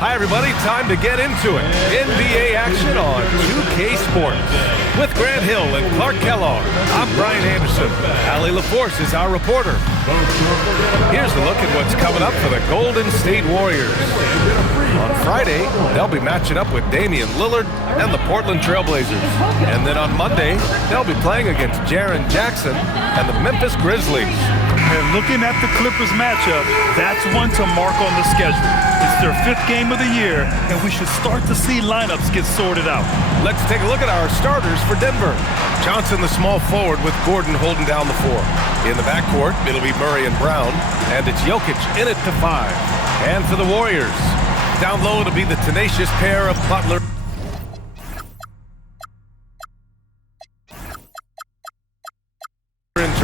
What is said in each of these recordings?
Hi, everybody. Time to get into it. NBA action on 2K Sports. With Grant Hill and Clark Kellogg, I'm Brian Anderson. Allie LaForce is our reporter. Here's a look at what's coming up for the Golden State Warriors. On Friday, they'll be matching up with Damian Lillard and the Portland Trailblazers. And then on Monday, they'll be playing against Jaren Jackson and the Memphis Grizzlies. And looking at the Clippers matchup, that's one to mark on the schedule. It's their 5th game of the year, and we should start to see lineups get sorted out. Let's take a look at our starters for Denver. Johnson, the small forward, with Gordon holding down the 4. In the backcourt, it'll be Murray and Brown, and it's Jokic in it to 5. And for the Warriors, down low it'll be the tenacious pair of Butler and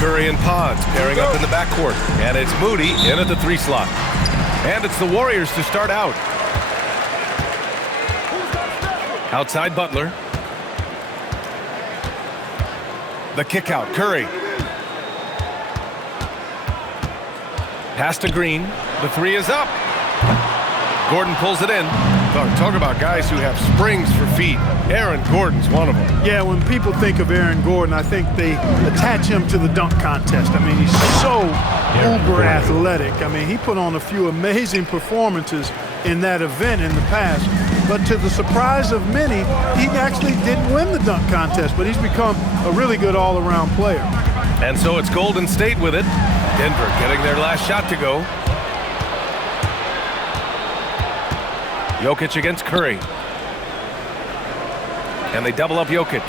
Curry and Pods pairing up in the backcourt. And it's Moody in at the 3 slot. And it's the Warriors to start out. Outside Butler. The kick out, Curry. Pass to Green. The 3 is up. Gordon pulls it in. Talk about guys who have springs for feet. Aaron Gordon's one of them. Yeah, when people think of Aaron Gordon, I think they attach him to the dunk contest. I mean, he's so uber athletic. I mean, he put on a few amazing performances in that event in the past. But to the surprise of many, he actually didn't win the dunk contest, but he's become a really good all-around player. And so it's Golden State with it. Denver getting their last shot to go. Jokic against Curry. And they double up Jokic.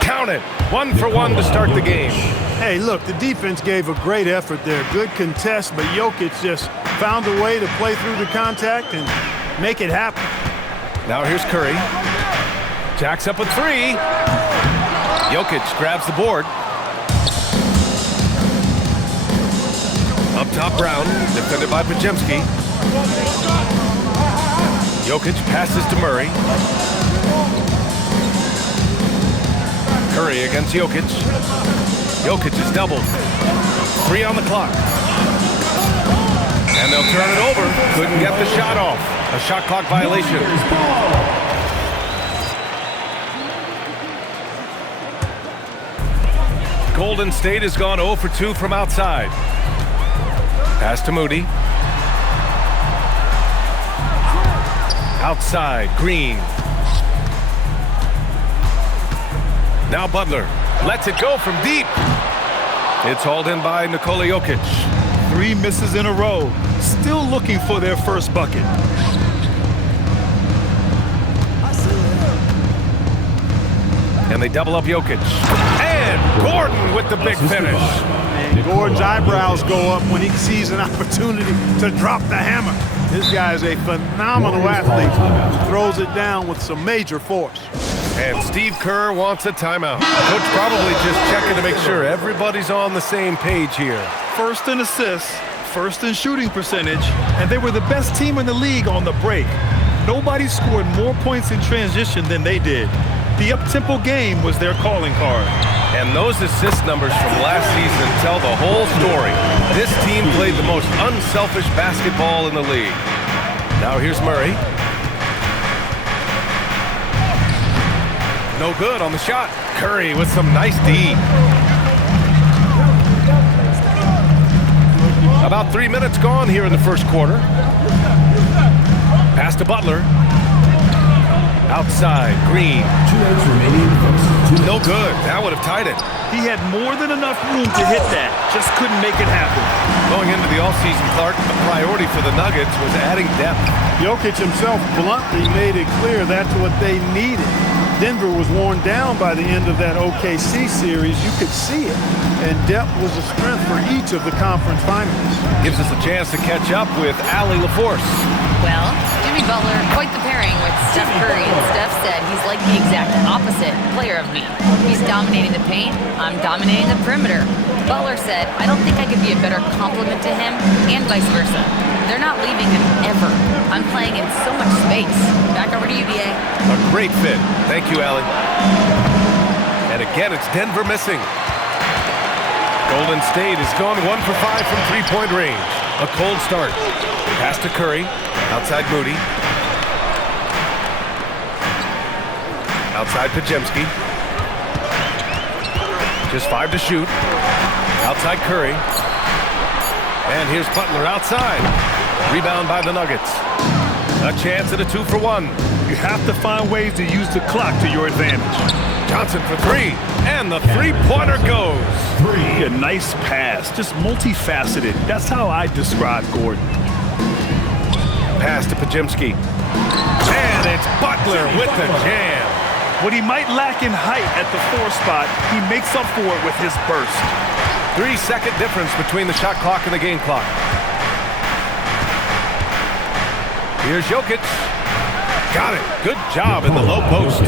Count it. 1 for 1 to start the game. Hey, look, the defense gave a great effort there. Good contest, but Jokic just found a way to play through the contact and make it happen. Now here's Curry. Jacks up a 3. Jokic grabs the board. Up top, Brown, defended by Pajemski. Jokic passes to Murray. Curry against Jokic. Jokic is doubled. 3 on the clock. And they'll turn it over. Couldn't get the shot off. A shot clock violation. Golden State has gone 0 for 2 from outside. Pass to Moody. Outside, Green. Now Butler lets it go from deep. It's hauled in by Nikola Jokic. 3 misses in a row, still looking for their first bucket. And they double up Jokic. And Gordon with the big finish. And Gordon's eyebrows go up when he sees an opportunity to drop the hammer. This guy is a phenomenal athlete who throws it down with some major force. And Steve Kerr wants a timeout. Coach probably just checking to make sure everybody's on the same page here. First in assists, first in shooting percentage, and they were the best team in the league on the break. Nobody scored more points in transition than they did. The up-tempo game was their calling card. And those assist numbers from last season tell the whole story. This team played the most unselfish basketball in the league. Now here's Murray. No good on the shot. Curry with some nice D. About 3 minutes gone here in the first quarter. Pass to Butler. Outside, Green. 2 minutes remaining in the first. No good. That would have tied it. He had more than enough room to hit that. Just couldn't make it happen. Going into the offseason, Clark, the priority for the Nuggets was adding depth. Jokic himself bluntly made it clear that's what they needed. Denver was worn down by the end of that OKC series. You could see it. And depth was a strength for each of the conference finals. Gives us a chance to catch up with Allie LaForce. Well, Jimmy Butler, quite the pairing with Steph Curry, and Steph said he's like the exact opposite player of me. He's dominating the paint, I'm dominating the perimeter. Butler said, I don't think I could be a better complement to him, and vice versa. They're not leaving him ever. I'm playing in so much space. Back over to you, BA. great fit. Thank you, Allie. And again, it's Denver missing. Golden State has gone 1 for 5 from three-point range. A cold start. Pass to Curry. Outside Moody. Outside Pajemski. Just 5 to shoot. Outside Curry. And here's Butler outside. Rebound by the Nuggets. A chance at a 2 for 1. You have to find ways to use the clock to your advantage. Johnson for 3. And the three-pointer goes. A nice pass. Just multifaceted. That's how I describe Gordon. Pass to Pajemski. And it's Butler with the jam. What he might lack in height at the 4 spot, he makes up for it with his burst. 3-second difference between the shot clock and the game clock. Here's Jokic. Got it. Good job in the low post.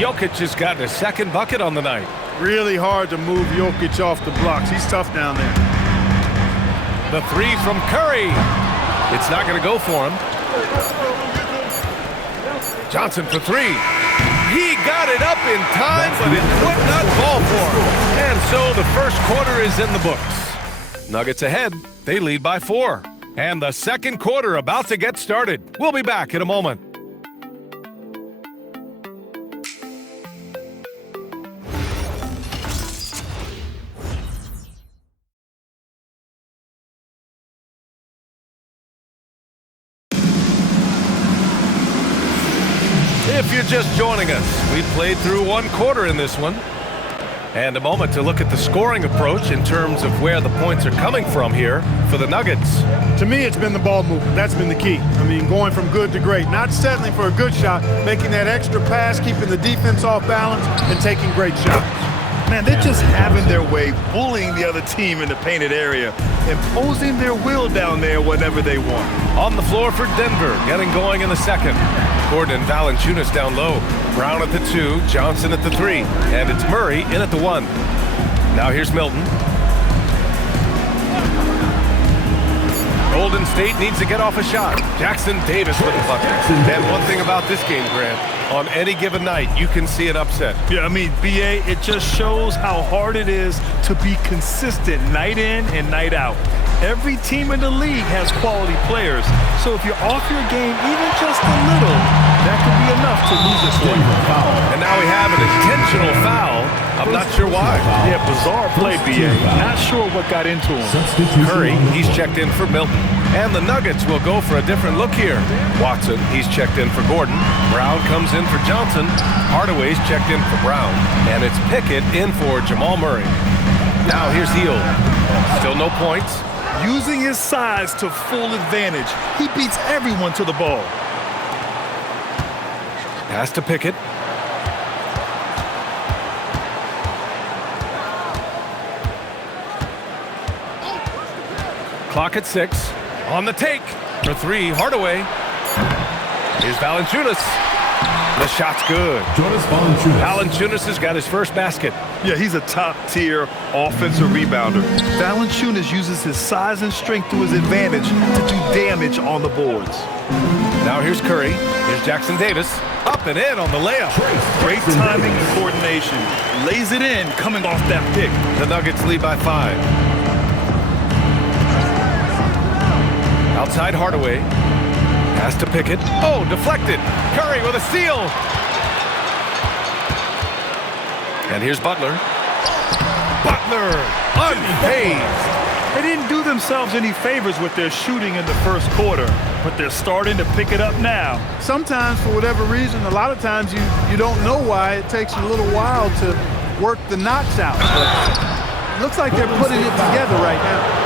Jokic has gotten a second bucket on the night. Really hard to move Jokic off the blocks. He's tough down there. The 3 from Curry. It's not going to go for him. Johnson for 3. He got it up in time, but it would not fall for him. And so the first quarter is in the books. Nuggets ahead. They lead by 4. And the second quarter about to get started. We'll be back in a moment. If you're just joining us, we played through one quarter in this one. And a moment to look at the scoring approach in terms of where the points are coming from here for the Nuggets. To me, it's been the ball movement. That's been the key. I mean, going from good to great. Not settling for a good shot, making that extra pass, keeping the defense off balance, and taking great shots. Man, they're just having their way, bullying the other team in the painted area, imposing their will down there whenever they want. On the floor for Denver, getting going in the second. Gordon and Valanciunas down low. Brown at the 2, Johnson at the 3, and it's Murray in at the 1. Now here's Milton. Golden State needs to get off a shot. Jackson Davis with the bucket. And one thing about this game, Grant, on any given night, you can see an upset. Yeah, I mean, BA, it just shows how hard it is to be consistent night in and night out. Every team in the league has quality players, so if you're off your game even just a little, that could be enough to lose this one. And now we have an intentional foul. I'm not sure why. Yeah, bizarre play, BA. Not sure what got into him. Curry, he's checked in for Milton. And the Nuggets will go for a different look here. Watson, he's checked in for Gordon. Brown comes in for Johnson. Hardaway's checked in for Brown. And it's Pickett in for Jamal Murray. Now here's Hield. Still no points. Using his size to full advantage. He beats everyone to the ball. Pass to Pickett. Clock at 6. On the take. For 3, Hardaway. Here's Valanciunas. The shot's good. Valanciunas has got his first basket. Yeah, he's a top-tier offensive rebounder. Valanciunas uses his size and strength to his advantage to do damage on the boards. Now here's Curry. Here's Jackson Davis. Up and in on the layup. Great timing and coordination. Lays it in coming off that pick. The Nuggets lead by 5. Outside Hardaway. Pass to Pickett. Oh, deflected. Curry with a steal. And here's Butler. Butler, unfazed. They didn't do themselves any favors with their shooting in the first quarter, but they're starting to pick it up now. Sometimes, for whatever reason, a lot of times you don't know why. It takes a little while to work the knots out. But it looks like they're putting it together right now.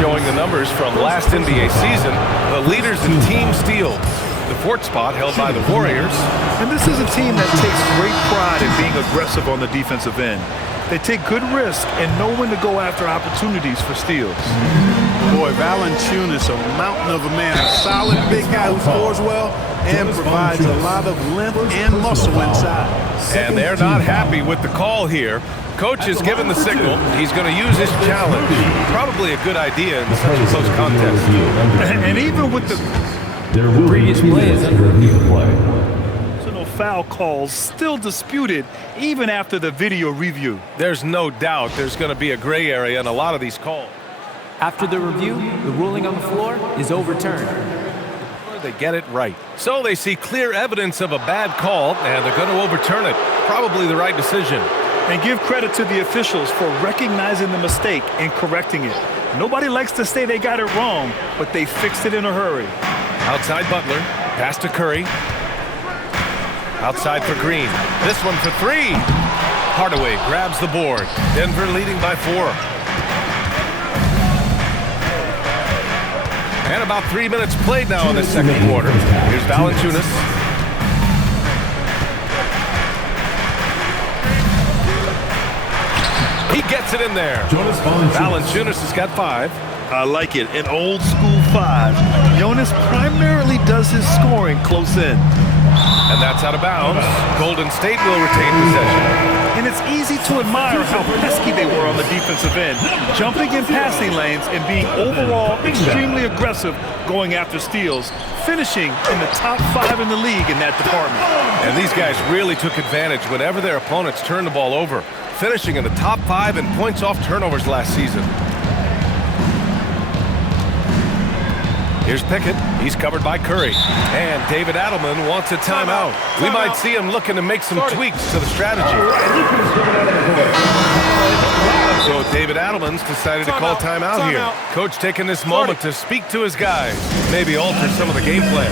Showing the numbers from last NBA season, the leaders in team steals. The 4th spot held by the Warriors. And this is a team that takes great pride in being aggressive on the defensive end. They take good risks and know when to go after opportunities for steals. Boy, Valanciunas, a mountain of a man, a solid big guy who scores well and provides a lot of length and muscle inside. And they're not happy with the call here. Coach has given the signal. He's going to use his challenge. Probably a good idea in such a close contest. And even with the previous play is under review play. foul calls still disputed even after the video review. There's no doubt there's going to be a gray area in a lot of these calls. After the review, the ruling on the floor is overturned. They get it right. So they see clear evidence of a bad call, and they're going to overturn it. Probably the right decision. And give credit to the officials for recognizing the mistake and correcting it. Nobody likes to say they got it wrong, but they fixed it in a hurry. Outside Butler, pass to Curry. Outside for Green. This one for three. Hardaway grabs the board. Denver leading by 4. And about 3 minutes played now in the second quarter. Here's Valanciunas. He gets it in there. Valanciunas has got 5. I like it, an old school 5. Jonas primarily does his scoring close in. And that's out of bounds. Golden State will retain possession. And it's easy to admire how pesky they were on the defensive end, jumping in passing lanes and being overall extremely aggressive going after steals, finishing in the top 5 in the league in that department. And these guys really took advantage whenever their opponents turned the ball over, finishing in the top 5 in points off turnovers last season. Here's Pickett. He's covered by Curry. And David Adelman wants a timeout. We might see him looking to make some tweaks to the strategy. So David Adelman's decided to call timeout here. Coach taking this moment to speak to his guys, maybe alter some of the game plan.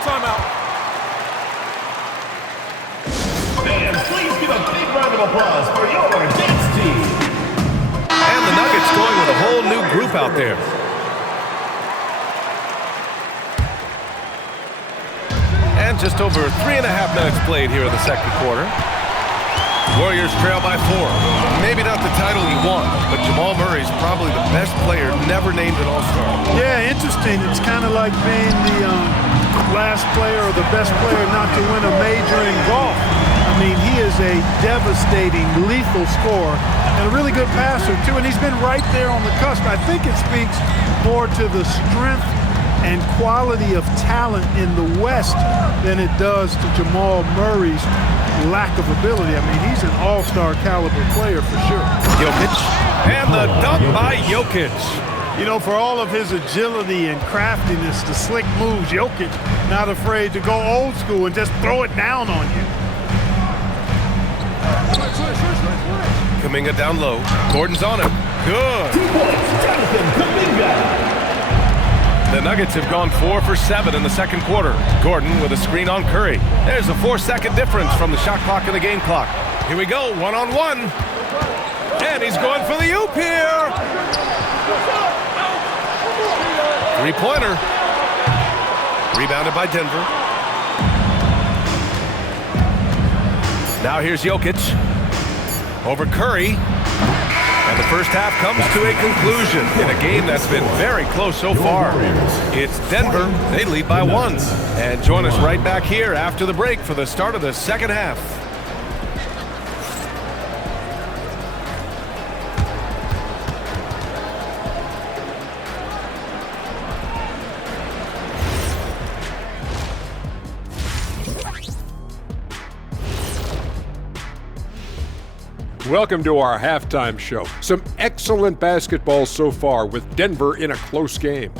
Timeout. And please give a big round of applause for your dance team. And the Nuggets going with a whole new group out there. And just over 3.5 minutes played here in the second quarter. Warriors trail by 4. Maybe not the title you want, but Jamal Murray's probably the best player never named an All-Star. Yeah, interesting. It's kind of like being the last player or the best player not to win a major in golf. I mean, he is a devastating, lethal scorer and a really good passer, too. And he's been right there on the cusp. I think it speaks more to the strength and quality of talent in the West than it does to Jamal Murray's lack of ability. I mean, he's an all-star caliber player for sure. Jokic. And the dunk by Jokic. You know, for all of his agility and craftiness, the slick moves, Jokic not afraid to go old school and just throw it down on you. Kuminga down low. Gordon's on him. Good. 2 points, Jonathan Kuminga. The Nuggets have gone 4 for 7 in the second quarter. Gordon with a screen on Curry. There's a 4-second difference from the shot clock and the game clock. Here we go, 1-on-1. And he's going for the oop here. 3-pointer. Rebounded by Denver. Now here's Jokic. Over Curry. And the first half comes to a conclusion in a game that's been very close so far. It's Denver. They lead by 1. And join us right back here after the break for the start of the second half. Welcome to our halftime show. Some excellent basketball so far with Denver in a close game.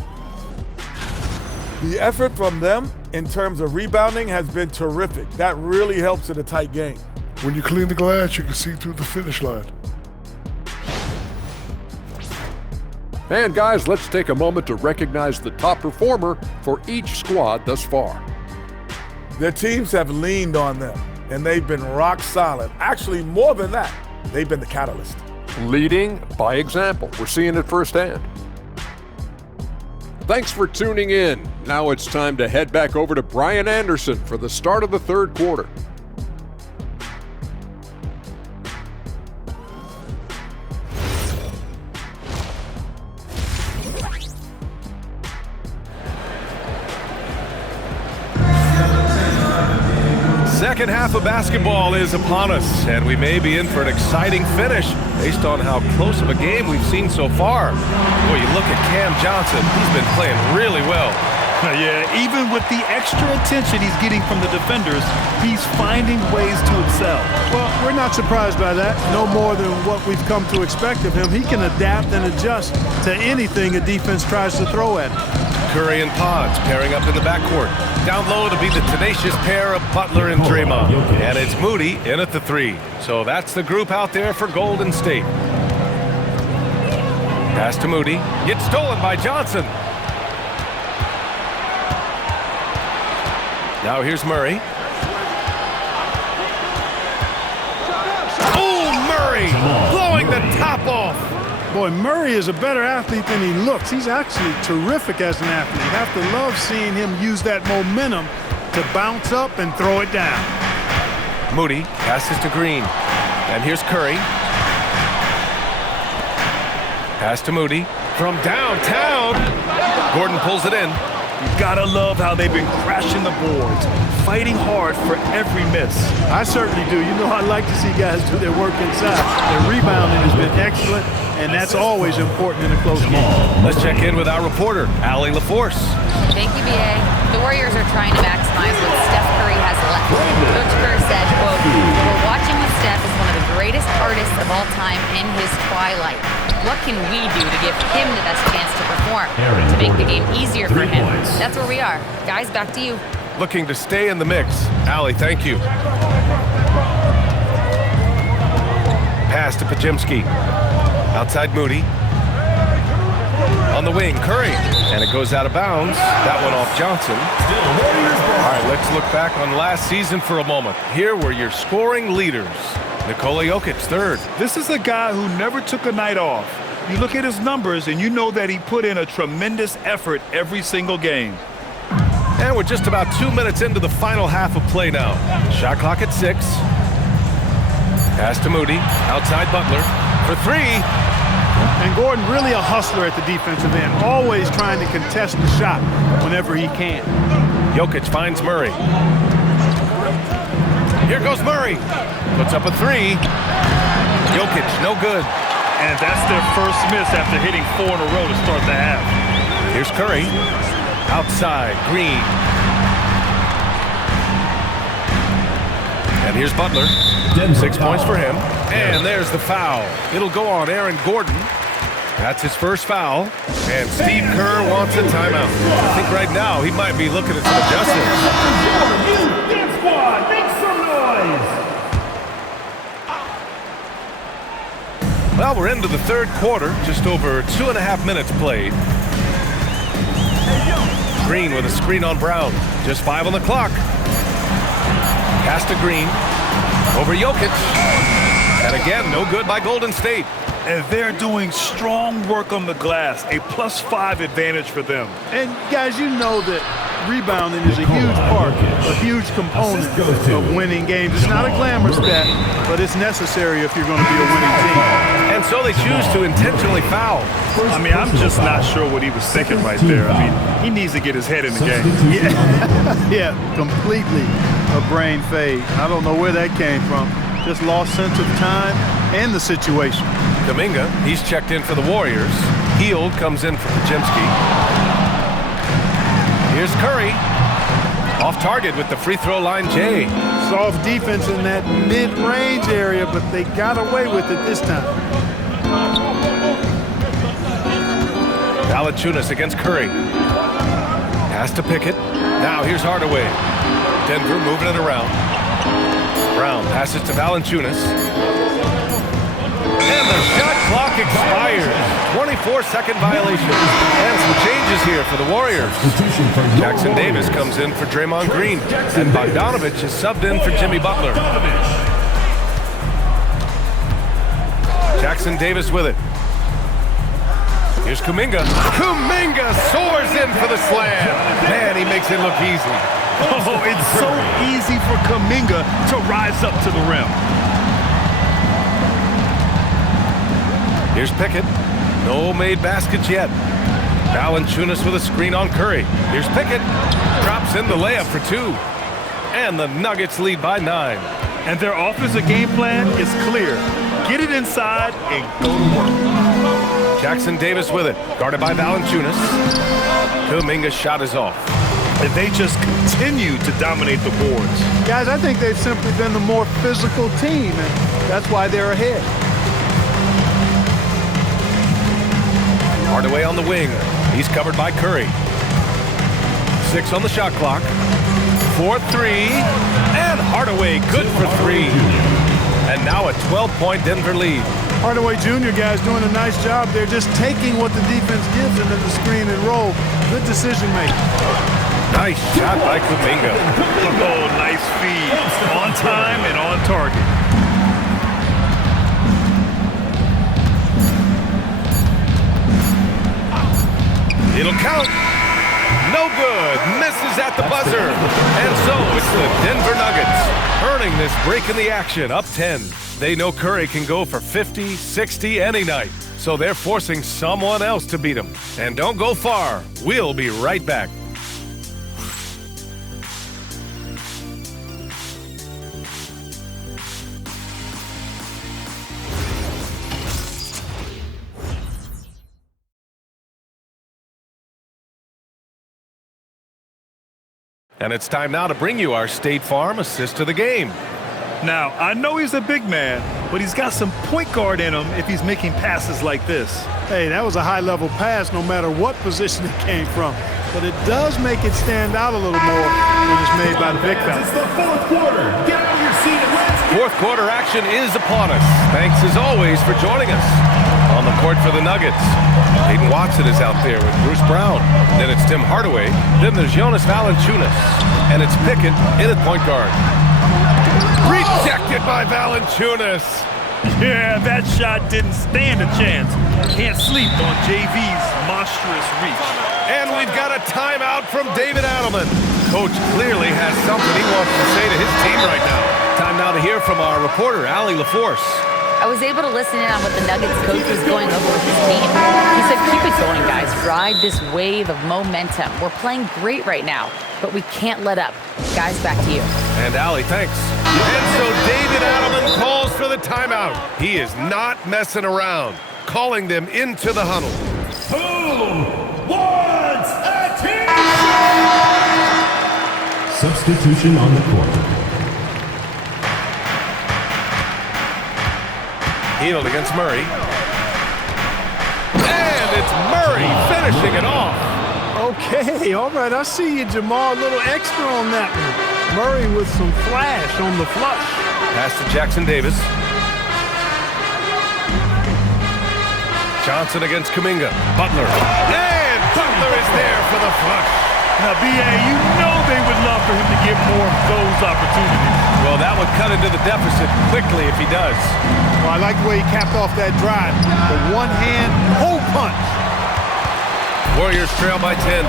The effort from them in terms of rebounding has been terrific. That really helps in a tight game. When you clean the glass, you can see through the finish line. And guys, let's take a moment to recognize the top performer for each squad thus far. Their teams have leaned on them, and they've been rock solid. Actually, more than that, they've been the catalyst. Leading by example. We're seeing it firsthand. Thanks for tuning in. Now it's time to head back over to Brian Anderson for the start of the third quarter. Second half of basketball is upon us, and we may be in for an exciting finish based on how close of a game we've seen so far. Boy, you look at Cam Johnson. He's been playing really well. Yeah, even with the extra attention he's getting from the defenders, he's finding ways to excel. Well, we're not surprised by that. No more than what we've come to expect of him. He can adapt and adjust to anything a defense tries to throw at him. Curry and Pods pairing up in the backcourt. Down low to be the tenacious pair of Butler and Draymond. And it's Moody in at the 3. So that's the group out there for Golden State. Pass to Moody. Gets stolen by Johnson. Now here's Murray. Oh, Murray blowing the top off. Boy, Murray is a better athlete than he looks. He's actually terrific as an athlete. You have to love seeing him use that momentum to bounce up and throw it down. Moody passes to Green. And here's Curry. Pass to Moody from downtown. Gordon pulls it in. You gotta love how they've been crashing the boards, fighting hard for every miss. I certainly do. You know, I like to see guys do their work inside. Their rebounding has been excellent, and that's always important in a close game. Let's check in with our reporter, Allie LaForce. Thank you, B.A. The Warriors are trying to maximize what Steph Curry has left. Coach Kerr said, quote, "What we're watching with Steph is one of the greatest artists of all time in his twilight. What can we do to give him the best chance to perform, to make the game easier for him?" That's where we are. Guys, back to you. Looking to stay in the mix. Allie, thank you. Pass to Pajimski. Outside Moody. On the wing, Curry. And it goes out of bounds. That one off Johnson. All right, let's look back on last season for a moment. Here were your scoring leaders. Nikola Jokic, 3rd. This is a guy who never took a night off. You look at his numbers and you know that he put in a tremendous effort every single game. And we're just about 2 minutes into the final half of play now. Shot clock at 6. Pass to Moody. Outside Butler for 3. And Gordon really a hustler at the defensive end, always trying to contest the shot whenever he can. Jokic finds Murray. Here goes Murray. Puts up a 3. Jokic, no good. And that's their first miss after hitting 4 in a row to start the half. Here's Curry. Outside, Green. And here's Butler. 6 points for him. And there's the foul. It'll go on Aaron Gordon. That's his first foul. And Steve Kerr wants a timeout. I think right now he might be looking at some adjustments. Dance squad, make some noise! Well, we're into the 3rd quarter. Just over 2.5 minutes played. Green with a screen on Brown. Just 5 on the clock. Pass to Green. Over Jokic. And again, no good by Golden State. And they're doing strong work on the glass, a +5 advantage for them. And guys, you know that rebounding is a huge part, a huge component of winning games. It's not a glamour stat, but it's necessary if you're going to be a winning team. And so they choose to intentionally foul. I mean, I'm just not sure what he was thinking right there. I mean, he needs to get his head in the game. Yeah, completely a brain fade. I don't know where that came from. Just lost sense of time and the situation. Kuminga, he's checked in for the Warriors. Hield comes in for Pajimski. Here's Curry. Off target with the free throw line, Jay. Soft defense in that mid-range area, but they got away with it this time. Valanciunas against Curry. Pass to Pickett. Now here's Hardaway. Denver moving it around. Brown passes to Valanciunas. And the shot clock expires. 24-second violation. And some changes here for the Warriors. Jackson Davis comes in for Draymond Green. And Bogdanovich is subbed in for Jimmy Butler. Jackson Davis with it. Here's Kuminga. Kuminga soars in for the slam. Man, he makes it look easy. Oh, it's so easy for Kuminga to rise up to the rim. Here's Pickett. No made baskets yet. Valanciunas with a screen on Curry. Here's Pickett. Drops in the layup for 2. And the Nuggets lead by 9. And their offensive game plan is clear. Get it inside and go to work. Jackson Davis with it, guarded by Valanciunas. Kuminga's shot is off. And they just continue to dominate the boards. Guys, I think they've simply been the more physical team, and that's why they're ahead. Hardaway on the wing. He's covered by Curry. 6 on the shot clock. 4-3. And Hardaway good for 3. And now a 12-point Denver lead. Hardaway Jr. guys doing a nice job. They're just taking what the defense gives them in the screen and roll. Good decision making. Nice shot by Kuminga. Oh, nice feed. On time and on target. It'll count. No good. Misses at the buzzer. And so it's the Denver Nuggets earning this break in the action, up 10. They know Curry can go for 50, 60 any night. So they're forcing someone else to beat him. And don't go far. We'll be right back. And it's time now to bring you our State Farm assist of the game. Now, I know he's a big man, but he's got some point guard in him if he's making passes like this. Hey, that was a high-level pass no matter what position it came from. But it does make it stand out a little more when it's made by the big fella. It's the fourth quarter. Get out of your seat and let's go. Fourth quarter action is upon us. Thanks as always for joining us. On the court for the Nuggets, Hayden Watson is out there with Bruce Brown. Then it's Tim Hardaway. Then there's Jonas Valanciunas. And it's Pickett in at point guard. Rejected by Valanciunas. Yeah, that shot didn't stand a chance. Can't sleep on JV's monstrous reach. And we've got a timeout from David Adelman. Coach clearly has something he wants to say to his team right now. Time now to hear from our reporter, Allie LaForce. I was able to listen in on what the Nuggets coach was going over with his team. He said, keep it going, guys. Ride this wave of momentum. We're playing great right now, but we can't let up. Guys, back to you. And Allie, thanks. And so David Adelman calls for the timeout. He is not messing around, calling them into the huddle. Who wants attention? Substitution on the court. Healed against Murray. And it's Murray finishing it off. Okay, all right, I see you, Jamal. A little extra on that one. Murray with some flash on the flush. Pass to Jackson Davis. Johnson against Kuminga. Butler. And Butler is there for the flush. Now, B.A., you know they would love for him to get more of those opportunities. Well, that would cut into the deficit quickly if he does. Well, I like the way he capped off that drive. The one-hand hole punch. Warriors trail by 10.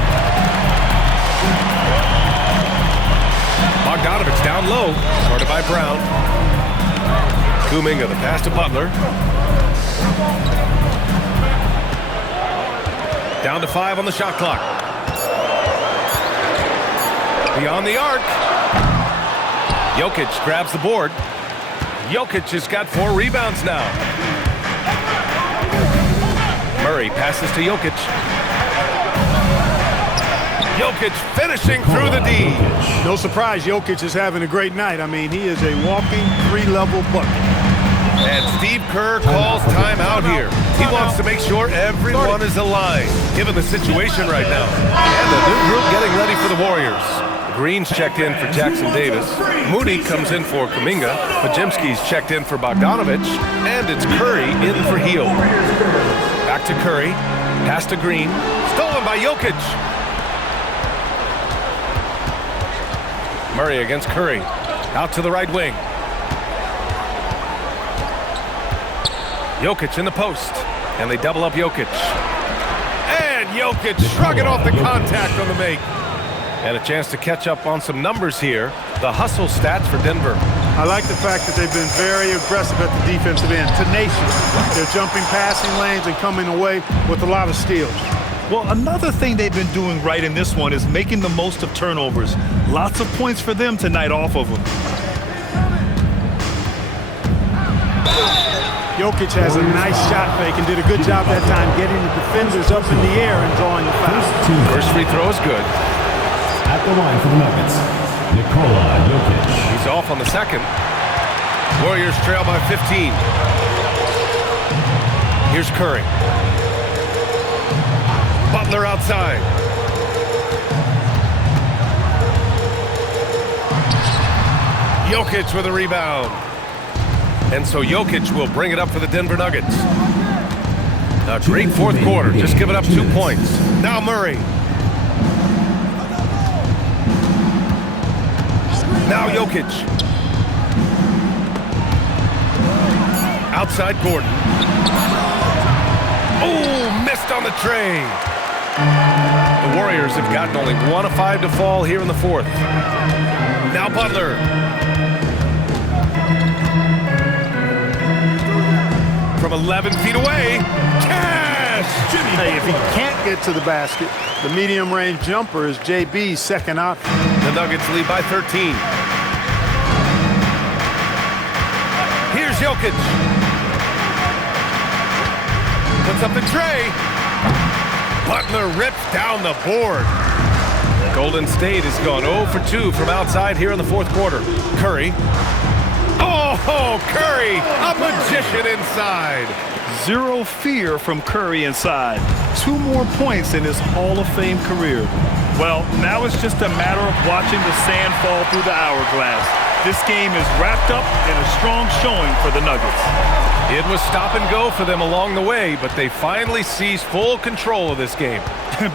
Bogdanovich down low, guarded by Brown. Kuminga, the pass to Butler. Down to 5 on the shot clock. Beyond the arc. Jokic grabs the board. Jokic has got 4 rebounds now. Murray passes to Jokic. Jokic finishing through the D. No surprise, Jokic is having a great night. I mean, he is a walking 3-level bucket. And Steve Kerr calls timeout here. He wants to make sure everyone is aligned, given the situation right now. And the new group getting ready for the Warriors. Green's checked in for Jackson Davis. Moody comes in for Kuminga. Pajimski's checked in for Bogdanovich. And it's Curry in for Heel. Back to Curry. Pass to Green. Stolen by Jokic. Murray against Curry. Out to the right wing. Jokic in the post. And they double up Jokic. And Jokic shrugging off the contact on the make. And a chance to catch up on some numbers here. The hustle stats for Denver. I like the fact that they've been very aggressive at the defensive end. Tenacious. They're jumping passing lanes and coming away with a lot of steals. Well, another thing they've been doing right in this one is making the most of turnovers. Lots of points for them tonight off of them. Jokic has a nice shot fake and did a good job that time getting the defenders up in the air and drawing the foul. First free throw is good. At the line for the Nuggets, Nikola Jokic. He's off on the second. Warriors trail by 15. Here's Curry. Butler outside. Jokic with a rebound. And so Jokic will bring it up for the Denver Nuggets. A great fourth quarter, just giving up 2 points. Now Murray. Now Jokic. Outside Gordon. Oh, missed on the tray. The Warriors have gotten only 1 of 5 to fall here in the fourth. Now Butler. From 11 feet away, Cash! Hey, if he can't get to the basket, the medium-range jumper is JB's second option. The Nuggets lead by 13. Here's Jokic. Puts up the tray. Butler rips down the board. Golden State has gone 0 for 2 from outside here in the fourth quarter. Curry. Oh, Curry, a magician inside. Zero fear from Curry inside. 2 more points in his Hall of Fame career. Well, now it's just a matter of watching the sand fall through the hourglass. This game is wrapped up in a strong showing for the Nuggets. It was stop and go for them along the way, but they finally seized full control of this game.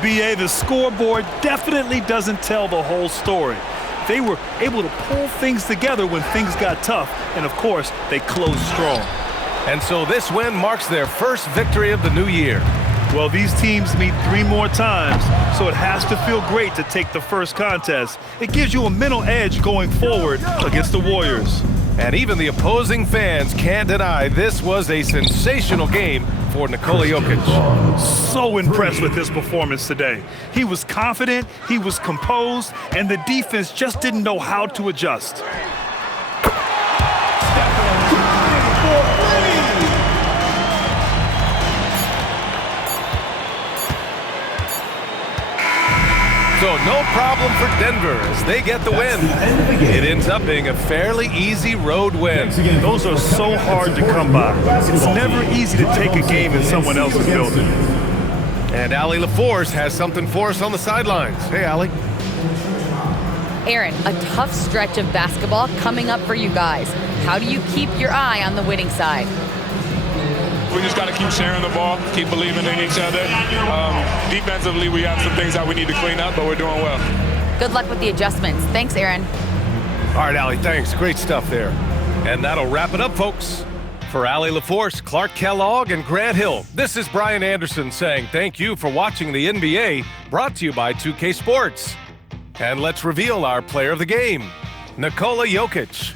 B.A., the scoreboard definitely doesn't tell the whole story. They were able to pull things together when things got tough, and of course, they closed strong. And so this win marks their first victory of the new year. Well, these teams meet 3 more times, so it has to feel great to take the first contest. It gives you a mental edge going forward against the Warriors. And even the opposing fans can't deny this was a sensational game for Nikola Jokic. So impressed with his performance today. He was confident, he was composed, and the defense just didn't know how to adjust. So no problem for Denver as they get the win. It ends up being a fairly easy road win. Those are so hard to come by. It's never easy to take a game in someone else's building. And Allie LaForce has something for us on the sidelines. Hey, Allie. Aaron, a tough stretch of basketball coming up for you guys. How do you keep your eye on the winning side? We just got to keep sharing the ball, keep believing in each other. Defensively, we have some things that we need to clean up, but we're doing well. Good luck with the adjustments. Thanks, Aaron. All right, Allie, thanks. Great stuff there. And that'll wrap it up, folks. For Allie LaForce, Clark Kellogg, and Grant Hill, this is Brian Anderson saying thank you for watching the NBA, brought to you by 2K Sports. And let's reveal our player of the game, Nikola Jokic.